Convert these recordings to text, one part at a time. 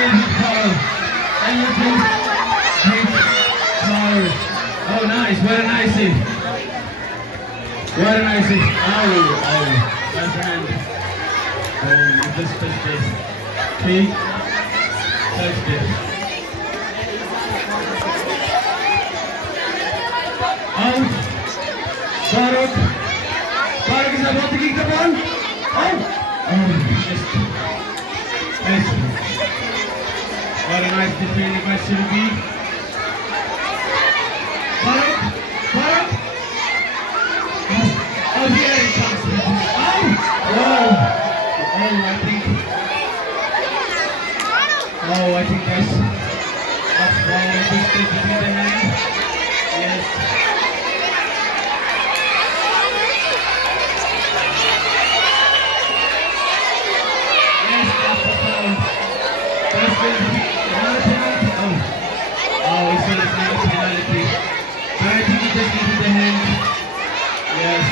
little bit foul. A little bit foul. Oh, nice. What a nice hit. What a nice hit. Oh, left hand. Oh, you just touched it. He touched it. Out. Farooq. Farooq is about to kick the ball. Missed. What a nice defending by Shilpi. Farooq. Oh, here it comes. I think that's ball twisted between the hand. Yes. That's the foul. That's going to be another penalty. It's going to be a penalty. But I think he just needed the hand. Yes.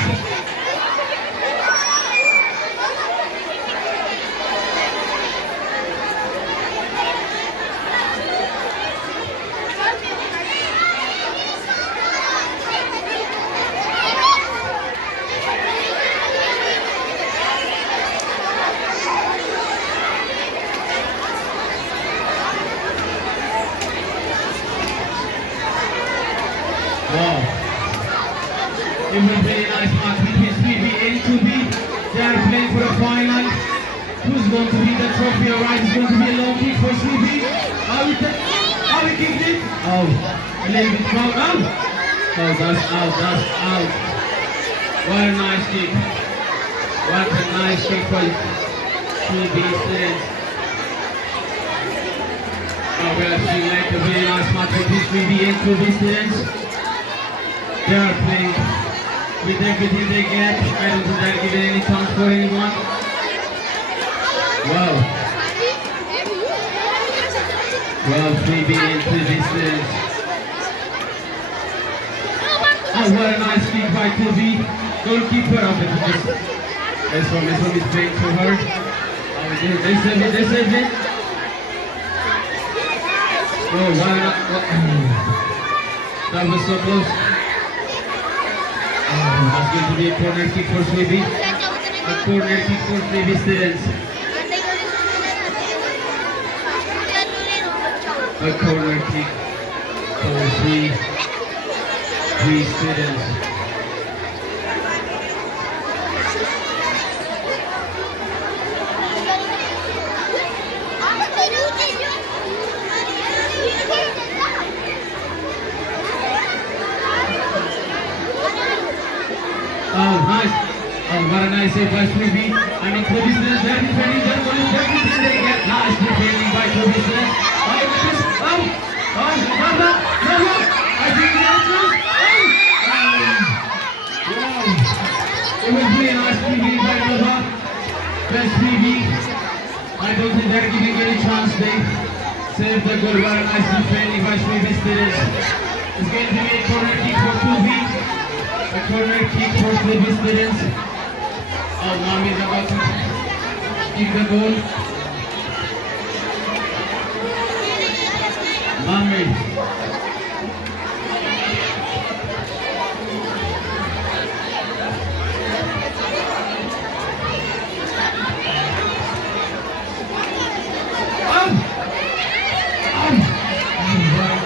Wow. It will be a nice match between Sweepy and 2B. They are playing for a final. Who's going to win the trophy? Alright, it's going to be a long kick for Sweepy. How he kicked it? A little bit wrong. That's out. What a nice kick. What a nice kick for Sweepy students. We are seeing like a very nice match between Sweepy and 2B students. They are playing with everything they get. I don't think they're giving any chance for anyone. Wow, 3B and 3B students. What a nice kick by 2B. Goalkeeper of it. This one is playing too hard. They saved it. That was so close. That's going to be a corner kick for Sweepy. A corner kick for Sweepy students. A corner kick for three students. Nice. What a nice save by Sweepy. I mean, Kobe students, they're defending their goal. Everything they get. Nice defending by Kobe students. I think that's it will be a nice PB by Nova. Best PB. I don't think they're giving any chance. They saved the goal. What a nice defending by Sweepy students. It's going to be a corner kick for 2B. A corner kick for Sweepy students. Mami is about to kick the goal. Mami.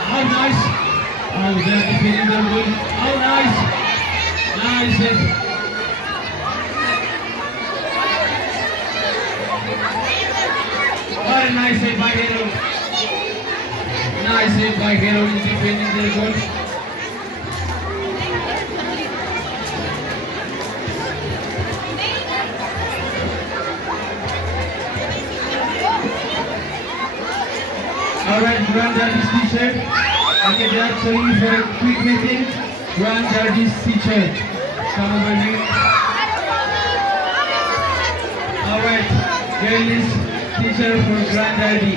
How nice. They're defending their goal. How nice. Nice. What a nice save by Hero. Nice save by Hero in defending their goal. Alright, Grand Derby's t-shirt. Okay, they are showing for a quick meeting. Grand Derby's t-shirt. Come over here. Alright, girls teacher for Grand Derby.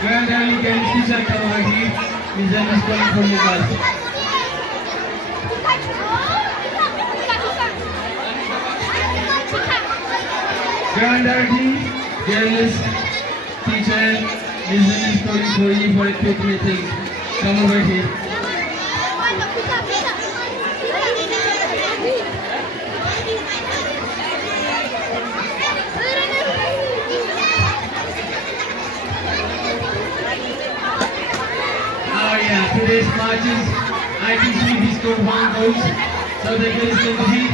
Grand Derby girls teacher, come over here. Miss M is calling for you guys. Grand Derby girls teacher. His name is calling for you for a quick meeting. Come over here. Oh yeah, today's matches, I can see he scored 1 goal. So the goal is going to be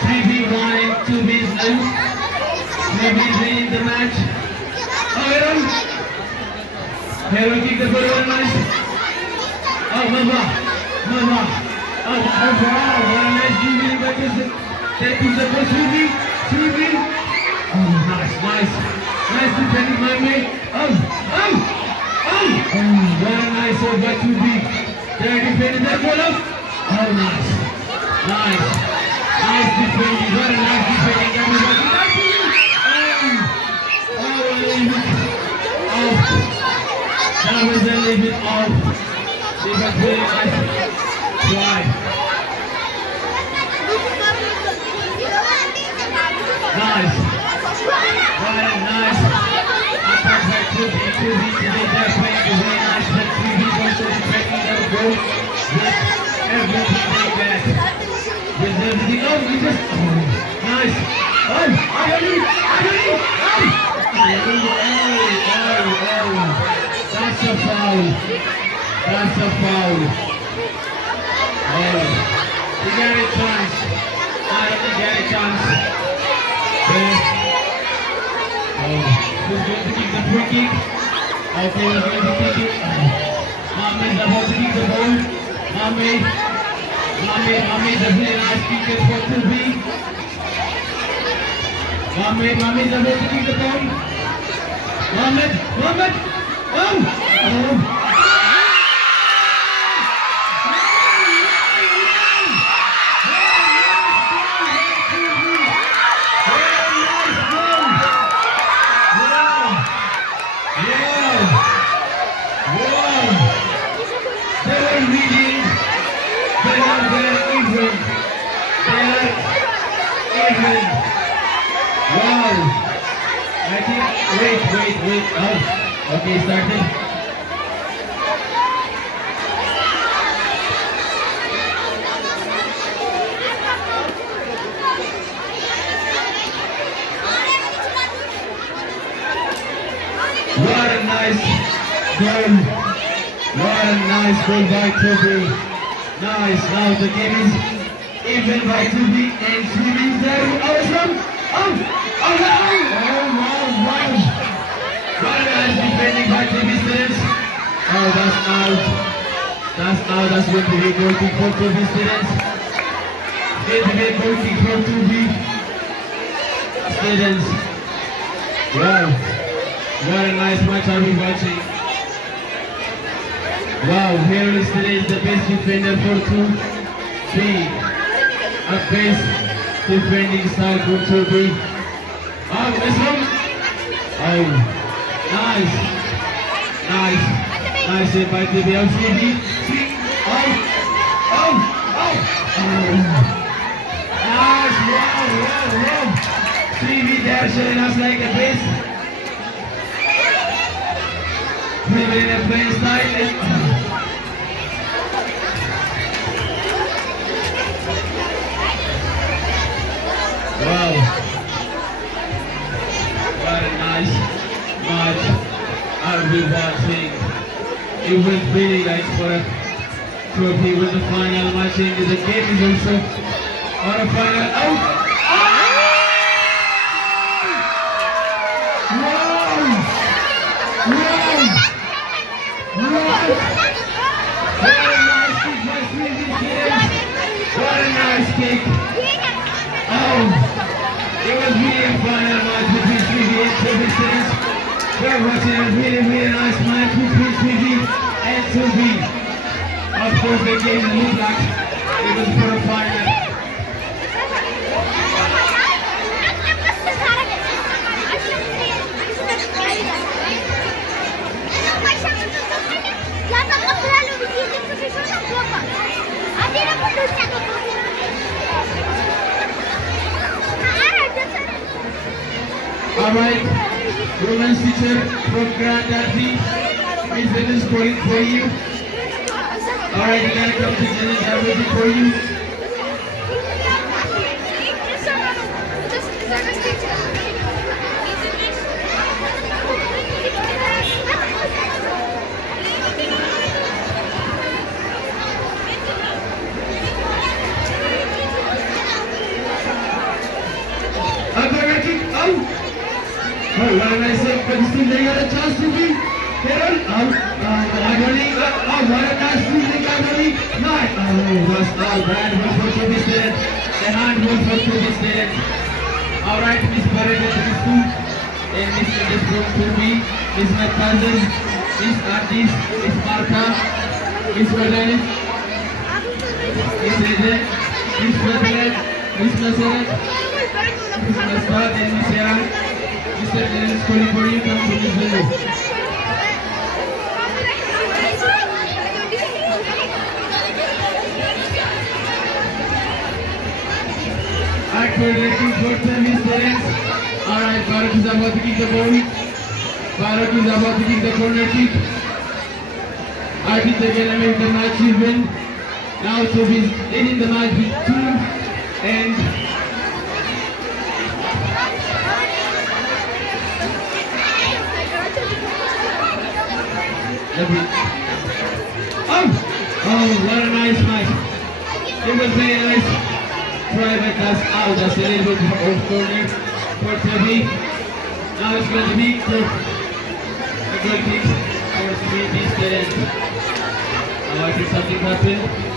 3v1 and 2v is out. 3v is winning the match. Oh, Heron kick the ball, very nice. Oh, Mama. Oh, wow, what a nice dribbling by this. That is the ball, 3v. Oh, nice defending my mate. Oh, what a nice save by 2v. They're defending that ball up. Oh, nice defending, what a nice defending, everybody. That was a little bit off. She was very nice try. Nice. Very nice. Attack by 2v today. They're playing very nice. That 3v also defending their goal with everything they get. With everything. Oh, we just. Nice. Oh, That's a foul. Oh, he got a chance. I don't think he got a chance. Who's going to kick the free kick? Okay, who's going to kick it? Mame is about to kick the ball. Mame is a really nice kicker for 2B. Mame is about to kick the ball. Mohammed! Oh! Wait. Oh, okay, started. What a nice goal by 2B. Nice, now the game is even by 2B and 3B is there. Oh, wow. Very nice defending by 2B students. Oh, that's out. That's going to be a goal kick for 2B students. Going to be a goal kick for 2B students. Wow. What a nice match are we watching. Wow, here is today the best defender for 2B. A best defending side for 2B. Oh, this one. Oh. Nice hit by 2B. Oh, 3B. Oh. Nice, wow. 3B there showing us like a best. 3B in a playing style. Wow. What a nice match I'll be watching. It was really nice for a trophy with the final match into the game is also on a final. Oh! What a nice kick. Oh, it was really a final match between 3B and 2B students. We're watching a really nice match between 3B and 2B. Of course, the game looked like it was for a final. All right. Romance teacher from Grand Darcy. Miss Dennis scoring for you. Alright, you gotta come to Dennis. I'm waiting for you. Oh, what a nice save, but still they got a chance to be. Carol, Agoni, what a nice moving Agoni. Nine. Oh, that's all bad. One for to be said. The handball for to be said. Alright, Miss Parade to be two. And Miss Indus from to be. Miss McCandles, Miss Ardis, Miss Marka, Miss Madani, Miss Eden, Miss Madeleine, Miss Nazaret, Miss Nastad, and Miss Yaran. Mr. Dennis calling for you, come to this venue. Alright, for directing for Miss Dennis. Alright, Barak is about to kick the ball. Barak is about to kick the corner kick. I think they're gonna make the match even. Now so he's leading the match with 2 and oh, what a nice match. It was very nice try by us out. That's a little bit off corner for Tabi. Now it's going to be for a goal kick for Smith instead. I think something happened.